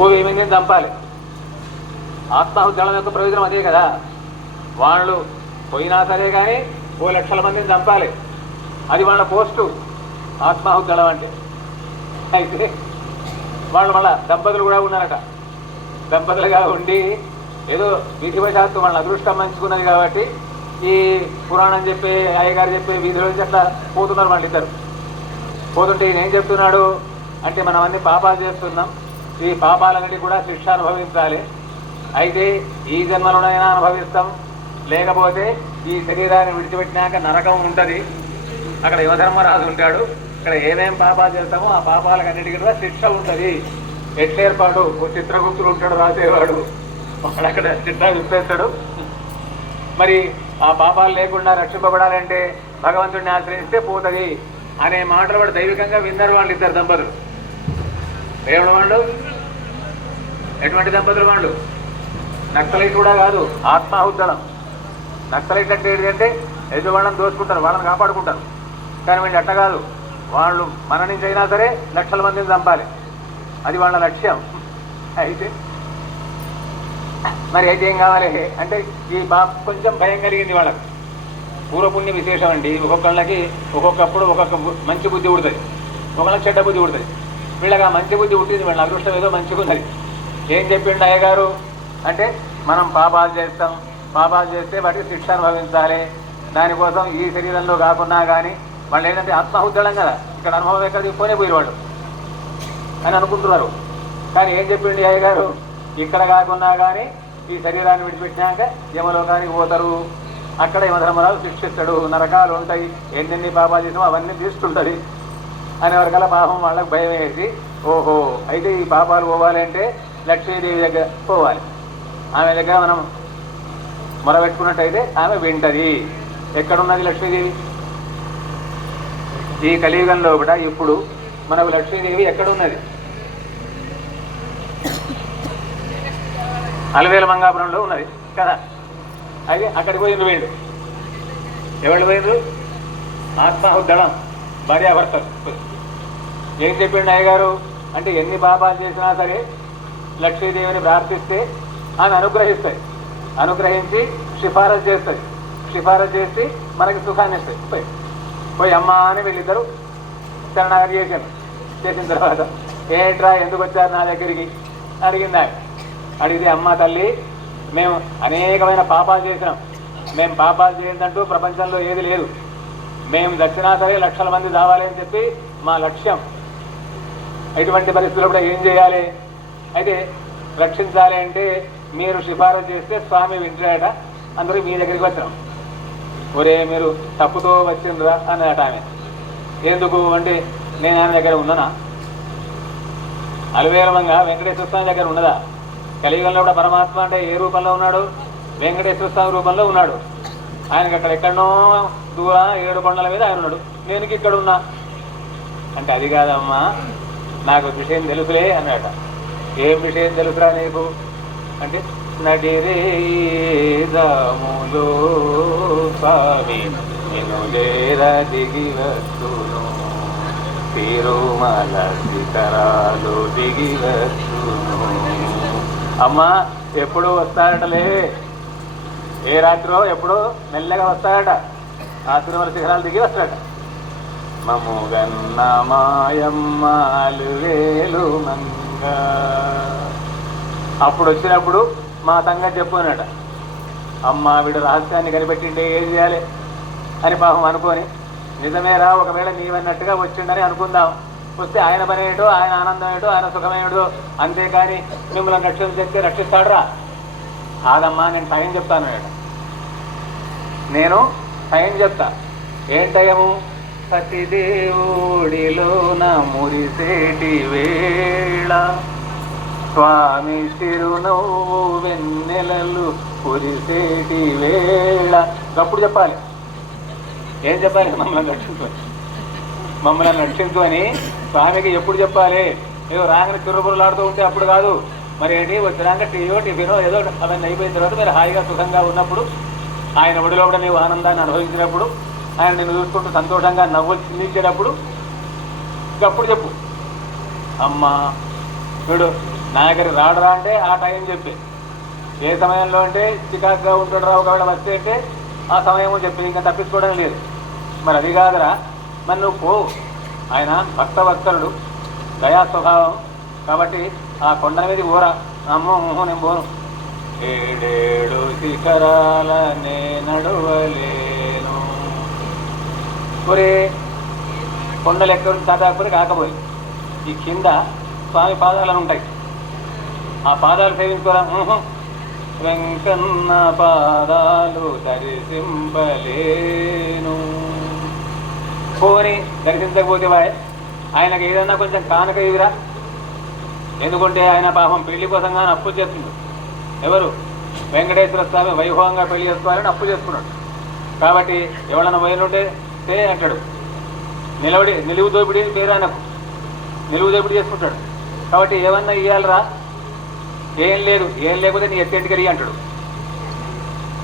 ఓ వెయ్యి చంపాలి. ఆత్మాహుతి దళం యొక్క ప్రయోజనం అదే కదా. వాళ్ళు పోయినా సరే కానీ ఓ లక్షల మందిని చంపాలి. అది వాళ్ళ పోస్టు. ఆత్మాహుతి దళం అంటే. అయితే వాళ్ళు మళ్ళా దంపతులు కూడా ఉన్నారట. దంపతులుగా ఉండి ఏదో విధివశాత్తు వాళ్ళ అదృష్టం మంచుకున్నది కాబట్టి ఈ పురాణం చెప్పే అయ్యగారు చెప్పే వీధిలో అట్లా పోతున్నారు వాళ్ళిద్దరు. పోతుంటే ఈయన ఏం చెప్తున్నాడు? అంటే మనం అన్ని పాపాలు చేస్తున్నాం. ఈ పాపాలన్నిటి కూడా శిక్ష అనుభవించాలి. అయితే ఈ జన్మలోనైనా అనుభవిస్తాం. లేకపోతే ఈ శరీరాన్ని విడిచిపెట్టినాక నరకం ఉంటుంది. అక్కడ యువధర్మరాజు ఉంటాడు. ఇక్కడ ఏమేం పాపాలు చేస్తామో ఆ పాపాలకన్నిటికీ కూడా శిక్ష ఉంటుంది. ఎట్లేర్పాడు ఓ చిత్రగుప్తులు ఉంటాడు రాసేవాడు. వాడు అక్కడ చిత్ర విప్పేస్తాడు. మరి ఆ పాపాలు లేకుండా రక్షింపబడాలంటే భగవంతుడిని ఆశ్రయిస్తే పోతుంది అనే మాటలు వాడు దైవికంగా విన్నారు వాళ్ళు ఇద్దరు దంపతులు. ఏమిటి వాళ్ళు ఎటువంటి దంపతులు వాళ్ళు నక్సలైట్ కూడా కాదు ఆత్మాహుద్దలం. నక్సలైట్ అంటే ఏంటంటే ఎదుటి వాళ్ళని దోచుకుంటారు వాళ్ళని కాపాడుకుంటారు. కానీ వీళ్ళు అట్ట కాదు. వాళ్ళు మన నుంచి అయినా సరే లక్షల మందిని చంపాలి. అది వాళ్ళ లక్ష్యం. అయితే మరి అయితే ఏం కావాలి? అంటే ఈ బా కొంచెం భయం కలిగింది వాళ్ళకి. పూర్వపుణ్య విశేషం అండి. ఒక్కొక్కళ్ళకి ఒక్కొక్కప్పుడు ఒక్కొక్క మంచి బుద్ధి ఉడుతుంది ఒకళ్ళకి చెడ్డ బుద్ధి ఉడుతుంది వీళ్ళకి ఆ మంచి బుద్ధి పుట్టింది వీళ్ళ అదృష్టం ఏదో మంచిగా ఉన్నది. ఏం చెప్పిండు అయ్యగారు అంటే మనం పాపాలు చేస్తాం. పాపాలు చేస్తే వాటికి శిక్ష అనుభవించాలి. దానికోసం ఈ శరీరంలో కాకున్నా కానీ వాళ్ళు ఏంటంటే ఆత్మాహుద్దలం కదా. ఇక్కడ అనుభవం ఎక్కడ పోనే పోయి వాళ్ళు. అని అనుకుంటున్నారు. కానీ ఏం చెప్పిండి అయ్యగారు ఇక్కడ కాకున్నా కానీ ఈ శరీరాన్ని విడిచిపెట్టినాక యమలోకానికి పోతారు. అక్కడ యమధర్మరాజు శిక్షిస్తాడు. నరకాలు ఉంటాయి. ఎన్నెన్ని పాపాలు చేసినా అవన్నీ తీసుకుంటుంది అని ఎవరికల్లా పాపం వాళ్ళకి భయం వేసి ఓహో అయితే ఈ పాపాలు పోవాలంటే లక్ష్మీదేవి దగ్గర పోవాలి. ఆమె దగ్గర మనం మొరబెట్టుకున్నట్టయితే ఆమె వింటది. ఎక్కడున్నది లక్ష్మీదేవి? ఈ కలియుగంలో కూడా ఇప్పుడు మనకు లక్ష్మీదేవి ఎక్కడున్నది? అలవేల మంగాపురంలో ఉన్నది కదా? అయితే అక్కడికి పోయింది వీళ్ళు ఎవరు పోయిండ్రు ఆత్మాహుద్దళం భార్యాభర్తలు. ఏం చెప్పిండు అయ్యగారు అంటే ఎన్ని పాపాలు చేసినా సరే లక్ష్మీదేవిని ప్రార్థిస్తే ఆమె అనుగ్రహిస్తాయి. అనుగ్రహించి సిఫారసు చేస్తుంది సిఫారసు చేసి మనకి సుఖాన్ని ఇస్తాయి. పోయి పోయి అమ్మ అని వీళ్ళిద్దరు శరణాగతి చేశాను చేసిన తర్వాత ఏంట్రా ఎందుకు వచ్చారు నా దగ్గరికి? అడిగింది ఆమె. అడిగితే అమ్మ తల్లి మేము అనేకమైన పాపాలు చేసినాం. మేము పాపాలు చేయందంటూ ప్రపంచంలో ఏది లేదు. మేము దక్షిణా సరే లక్షల మంది రావాలి అని చెప్పి మా లక్ష్యం ఇటువంటి పరిస్థితుల్లో కూడా ఏం చేయాలి? అయితే రక్షించాలి అంటే మీరు సిఫారసు చేస్తే స్వామి వింటాడట అందరూ మీ దగ్గరికి వచ్చాం. ఒరే మీరు తప్పుతో వచ్చిండ్రా అన్నట ఆమె. ఎందుకు అంటే నేను ఆమె దగ్గర ఉన్నానా? అలవేలమంగా వెంకటేశ్వర స్వామి దగ్గర ఉన్నదా? కలియుగంలో కూడా పరమాత్మ అంటే ఏ రూపంలో ఉన్నాడు? వెంకటేశ్వర స్వామి రూపంలో ఉన్నాడు. ఆయనకి అక్కడ ఎక్కడనో దూరం ఏడు కొండల మీద ఆయన ఉన్నాడు. నేను ఇక్కడ ఉన్నా. అంటే అది కాదమ్మా. నాకు విషయం తెలుసులే అన్నాడట ఏం విషయం తెలుసురా నీకు? అంటే నడిరేదములో స్వామి నేను లేరా దిగి వస్తును. తిరుమల శిఖరాలు దిగి వస్తును. అమ్మా ఎప్పుడు వస్తాడటలే ఏ రాత్రో ఎప్పుడో? మెల్లగా వస్తాడట ఆ తిరుమల శిఖరాలు దిగి వస్తాడట మము గన్న మాయమ్మాలు వేలు మంగ అప్పుడు వచ్చినప్పుడు మా తంగ చెప్పునట అమ్మ వీడు రహస్యాన్ని కనిపెట్టింటే ఏం చేయాలి? అని పాపం అనుకొని నిజమేరా ఒకవేళ నీవన్నట్టుగా వచ్చిండని అనుకుందాం. వస్తే ఆయన పని ఏటో ఆయన ఆనందం ఏటో ఆయన సుఖమేటో అంతేకాని మిమ్మల్ని రక్షించే రక్షిస్తాడురా. కాదమ్మా నేను టైం చెప్తాను నేను టైం చెప్తా. ఏంటయము సతిదేవుడిలోన మురిసేటి వేళ. స్వామి చిరునవ్వు వెన్నెలలు కురిసేటి వేళ. అప్పుడు చెప్పాలి. ఏం చెప్పాలి? మమ్మల్ని రక్షించమని మమ్మల్ని నడిచించు అని స్వామికి ఎప్పుడు చెప్పాలి? ఏదో రాగానే చుర్రబుర్రలాడుతూ ఉంటే అప్పుడు కాదు. మరి ఏంటి? వచ్చినాక టీవో టిఫినో ఏదో అవన్నీ అయిపోయిన తర్వాత మీరు హాయిగా సుఖంగా ఉన్నప్పుడు ఆయన ఒడిలో కూడా నీవు ఆనందాన్ని అనుభవించినప్పుడు ఆయన నేను చూసుకుంటూ సంతోషంగా నవ్వు చిందించేటప్పుడు ఇంకప్పుడు చెప్పు. అమ్మా చూడు నా రాడరా అంటే ఆ టైం చెప్పే. ఏ సమయంలో అంటే చికాకుగా ఉంటాడురా ఒకవేళ వస్తే అంటే ఆ సమయము చెప్పి. ఇంకా తప్పించుకోవడం లేదు. మరి అది కాదురా. మరి నువ్వు పో. ఆయన భక్త భక్తరుడు దయా స్వభావం. కాబట్టి ఆ కొండ మీద ఊరా అమ్మో నేను పోను. ఏడేడు శిఖరాలనే నడవలే. ఒరే కొండలు ఎక్కడ దాదాపురి కాకపోయి. ఈ కింద స్వామి పాదాలను ఉంటాయి. ఆ పాదాలు సేవించుకోరా వెంకన్న పాదాలు దర్శింపలేను పోని దర్శించకపోతే వాయ్ ఆయనకు ఏదన్నా కొంచెం కానుక ఇవిరా ఎందుకంటే ఆయన పాపం పెళ్ళి కోసం కానీ అప్పు చేస్తుంది ఎవరు? వెంకటేశ్వర స్వామి వైభవంగా పెళ్ళి చేసుకోవాలని అప్పు చేసుకున్నాడు. కాబట్టి ఎవరైనా పోయినుంటే తే అంటాడు. నిలబడి నిలువు దోపిడీ పేరు ఆయనకు. నిలువు దోపిడీ చేసుకుంటాడు. కాబట్టి ఏమన్నా ఇవ్వాలరా ఏం లేదు ఏం లేకపోతే నీ ఎంటికరి అంటాడు.